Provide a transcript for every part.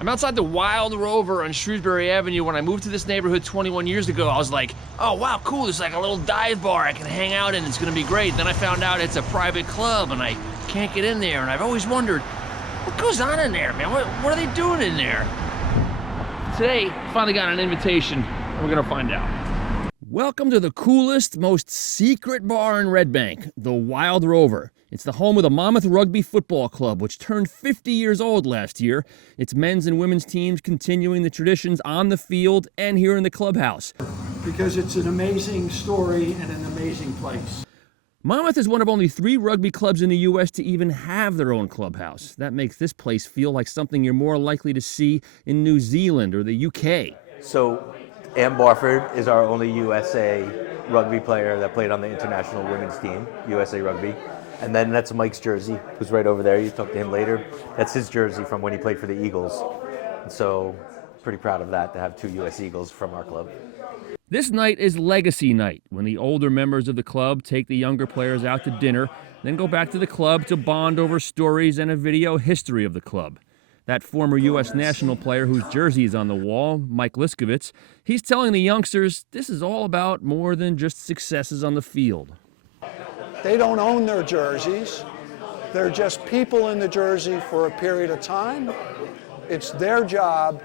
I'm outside the Wild Rover on Shrewsbury Avenue. When I moved to this neighborhood 21 years ago, I was like, oh wow, cool, there's like a little dive bar I can hang out in, it's gonna be great. Then I found out it's a private club and I can't get in there, and I've always wondered, what goes on in there, man? What are they doing in there? Today, finally got an invitation, and we're gonna find out. Welcome to the coolest, most secret bar in Red Bank, the Wild Rover. It's the home of the Monmouth Rugby Football Club, which turned 50 years old last year. Its men's and women's teams continuing the traditions on the field and here in the clubhouse. Because it's an amazing story and an amazing place. Monmouth is one of only 3 rugby clubs in the U.S. to even have their own clubhouse. That makes this place feel like something you're more likely to see in New Zealand or the U.K. So, Ann Barford is our only USA rugby player that played on the international women's team, USA Rugby. And then that's Mike's jersey, who's right over there. You talk to him later. That's his jersey from when he played for the Eagles. And so, pretty proud of that, to have 2 US Eagles from our club. This night is Legacy Night, when the older members of the club take the younger players out to dinner, then go back to the club to bond over stories and a video history of the club. That former U.S. national player whose jersey is on the wall, Mike Liskovitz, he's telling the youngsters this is all about more than just successes on the field. They don't own their jerseys. They're just people in the jersey for a period of time. It's their job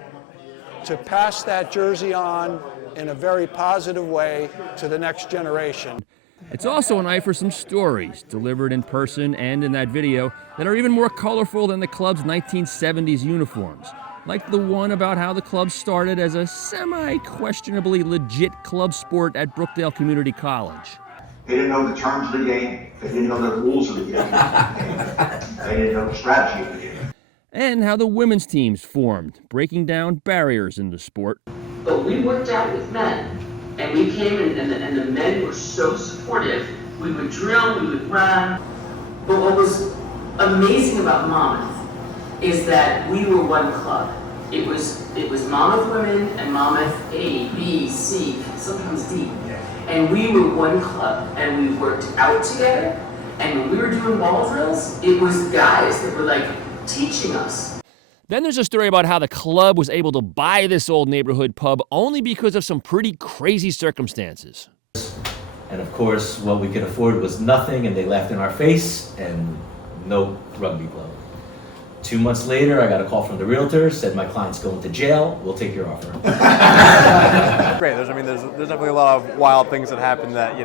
to pass that jersey on in a very positive way to the next generation. It's also a night for some stories, delivered in person and in that video, that are even more colorful than the club's 1970s uniforms. Like the one about how the club started as a semi-questionably legit club sport at Brookdale Community College. They didn't know the terms of the game. They didn't know the rules of the game. They didn't know the strategy of the game. And how the women's teams formed, breaking down barriers in the sport. But we worked out with men, and we came in, and the men were so supportive. We would drill, we would run. But what was amazing about Monmouth is that we were one club. It was Monmouth women and Monmouth A, B, C, sometimes D. And we were one club, and we worked out together. And when we were doing ball drills, it was guys that were like teaching us. Then there's a story about how the club was able to buy this old neighborhood pub only because of some pretty crazy circumstances. And of course, what we could afford was nothing, and they laughed in our face, and no rugby club. 2 months later, I got a call from the realtor, said my client's going to jail, we'll take your offer. Great, there's definitely a lot of wild things that happen that,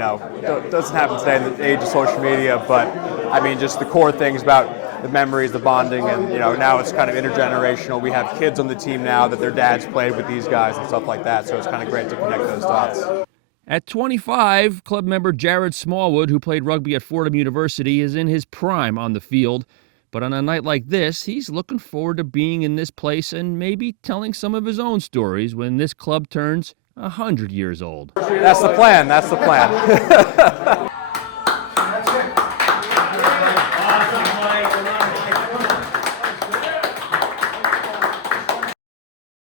doesn't happen today in the age of social media, but I mean, just the core things about the memories, the bonding, and now it's kind of intergenerational. We have kids on the team now that their dads played with these guys and stuff like that, so it's kind of great to connect those dots. At 25, club member Jared Smallwood, who played rugby at Fordham University, is in his prime on the field. But on a night like this, he's looking forward to being in this place and maybe telling some of his own stories when this club turns 100 years old. That's the plan, that's the plan.